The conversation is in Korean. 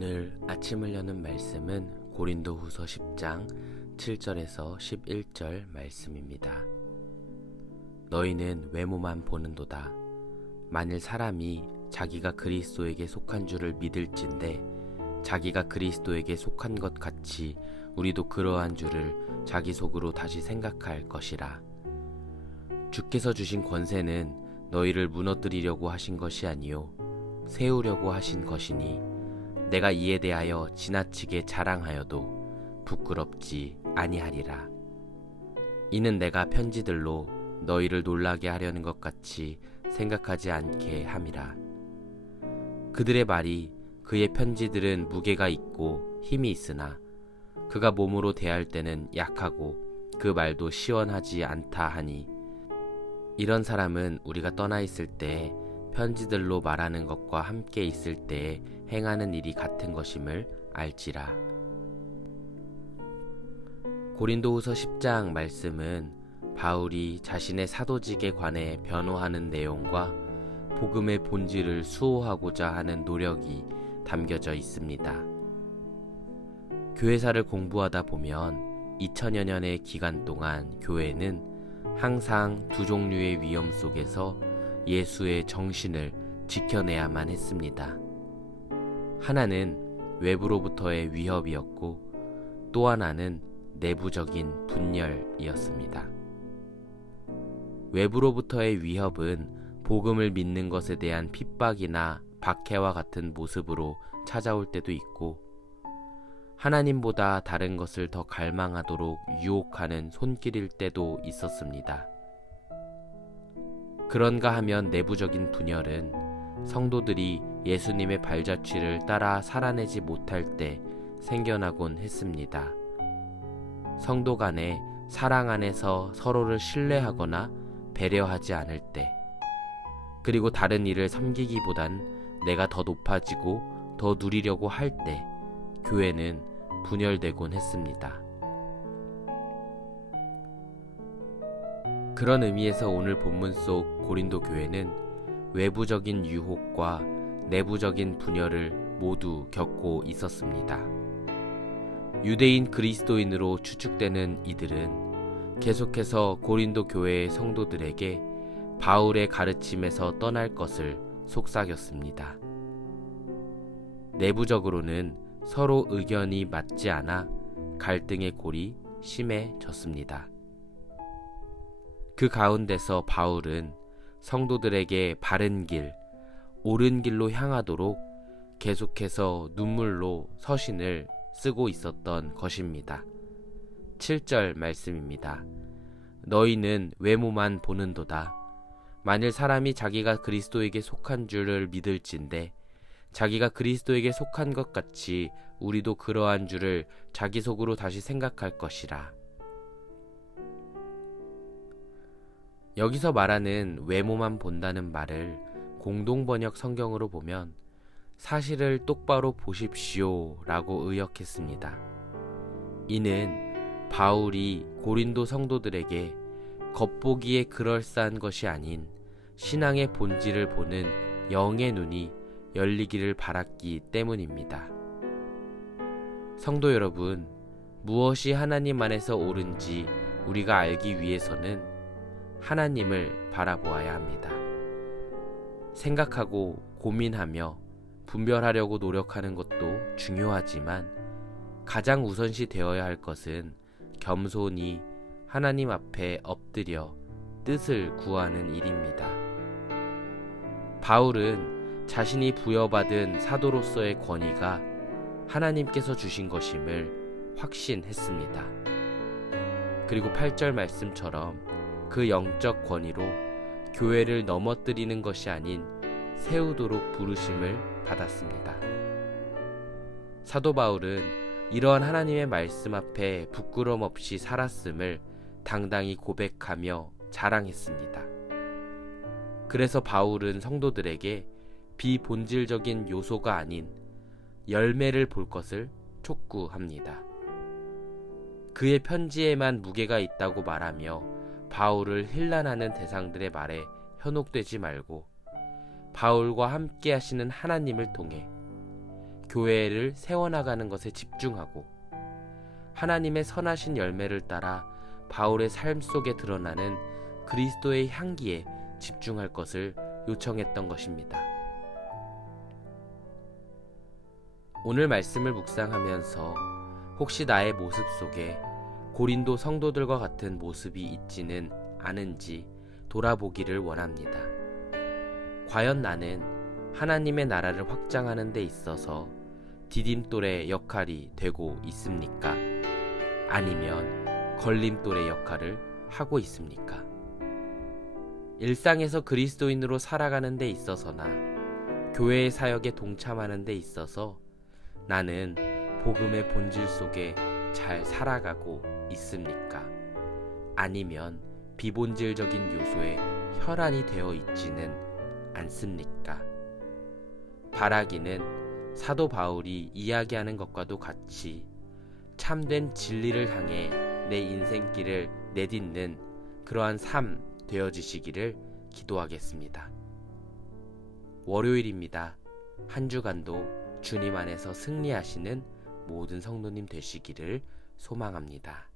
오늘 아침을 여는 말씀은 고린도후서 10장 7절에서 11절 말씀입니다. 너희는 외모만 보는도다. 만일 사람이 자기가 그리스도에게 속한 줄을 믿을진대 자기가 그리스도에게 속한 것 같이 우리도 그러한 줄을 자기 속으로 다시 생각할 것이라. 주께서 주신 권세는 너희를 무너뜨리려고 하신 것이 아니요 세우려고 하신 것이니 내가 이에 대하여 지나치게 자랑하여도 부끄럽지 아니하리라. 이는 내가 편지들로 너희를 놀라게 하려는 것 같이 생각하지 않게 함이라. 그들의 말이 그의 편지들은 무게가 있고 힘이 있으나 그가 몸으로 대할 때는 약하고 그 말도 시원하지 않다 하니 이런 사람은 우리가 떠나 있을 때 편지들로 말하는 것과 함께 있을 때에 행하는 일이 같은 것임을 알지라. 고린도후서 10장 말씀은 바울이 자신의 사도직에 관해 변호하는 내용과 복음의 본질을 수호하고자 하는 노력이 담겨져 있습니다. 교회사를 공부하다 보면 2000여 년의 기간 동안 교회는 항상 두 종류의 위험 속에서 예수의 정신을 지켜내야만 했습니다. 하나는 외부로부터의 위협이었고 또 하나는 내부적인 분열이었습니다. 외부로부터의 위협은 복음을 믿는 것에 대한 핍박이나 박해와 같은 모습으로 찾아올 때도 있고 하나님보다 다른 것을 더 갈망하도록 유혹하는 손길일 때도 있었습니다. 그런가 하면 내부적인 분열은 성도들이 예수님의 발자취를 따라 살아내지 못할 때 생겨나곤 했습니다. 성도 간에 사랑 안에서 서로를 신뢰하거나 배려하지 않을 때, 그리고 다른 일을 섬기기보단 내가 더 높아지고 더 누리려고 할 때 교회는 분열되곤 했습니다. 그런 의미에서 오늘 본문 속 고린도 교회는 외부적인 유혹과 내부적인 분열을 모두 겪고 있었습니다. 유대인 그리스도인으로 추측되는 이들은 계속해서 고린도 교회의 성도들에게 바울의 가르침에서 떠날 것을 속삭였습니다. 내부적으로는 서로 의견이 맞지 않아 갈등의 골이 심해졌습니다. 그 가운데서 바울은 성도들에게 바른 길, 옳은 길로 향하도록 계속해서 눈물로 서신을 쓰고 있었던 것입니다. 7절 말씀입니다. 너희는 외모만 보는도다. 만일 사람이 자기가 그리스도에게 속한 줄을 믿을진대 자기가 그리스도에게 속한 것 같이 우리도 그러한 줄을 자기 속으로 다시 생각할 것이라. 여기서 말하는 외모만 본다는 말을 공동번역 성경으로 보면 사실을 똑바로 보십시오 라고 의역했습니다. 이는 바울이 고린도 성도들에게 겉보기에 그럴싸한 것이 아닌 신앙의 본질을 보는 영의 눈이 열리기를 바랐기 때문입니다. 성도 여러분, 무엇이 하나님 안에서 옳은지 우리가 알기 위해서는 하나님을 바라보아야 합니다. 생각하고 고민하며 분별하려고 노력하는 것도 중요하지만 가장 우선시 되어야 할 것은 겸손히 하나님 앞에 엎드려 뜻을 구하는 일입니다. 바울은 자신이 부여받은 사도로서의 권위가 하나님께서 주신 것임을 확신했습니다. 그리고 8절 말씀처럼 그 영적 권위로 교회를 넘어뜨리는 것이 아닌 세우도록 부르심을 받았습니다. 사도 바울은 이러한 하나님의 말씀 앞에 부끄럼 없이 살았음을 당당히 고백하며 자랑했습니다. 그래서 바울은 성도들에게 비본질적인 요소가 아닌 열매를 볼 것을 촉구합니다. 그의 편지에만 무게가 있다고 말하며 바울을 힐난하는 대상들의 말에 현혹되지 말고 바울과 함께 하시는 하나님을 통해 교회를 세워나가는 것에 집중하고 하나님의 선하신 열매를 따라 바울의 삶 속에 드러나는 그리스도의 향기에 집중할 것을 요청했던 것입니다. 오늘 말씀을 묵상하면서 혹시 나의 모습 속에 고린도 성도들과 같은 모습이 있지는 않은지 돌아보기를 원합니다. 과연 나는 하나님의 나라를 확장하는 데 있어서 디딤돌의 역할이 되고 있습니까? 아니면 걸림돌의 역할을 하고 있습니까? 일상에서 그리스도인으로 살아가는 데 있어서나 교회의 사역에 동참하는 데 있어서 나는 복음의 본질 속에 잘 살아가고 있습니까? 아니면 비본질적인 요소에 혈안이 되어 있지는 않습니까? 바라기는 사도 바울이 이야기하는 것과도 같이 참된 진리를 향해 내 인생길을 내딛는 그러한 삶 되어지시기를 기도하겠습니다. 월요일입니다. 한 주간도 주님 안에서 승리하시는 모든 성도님 되시기를 소망합니다.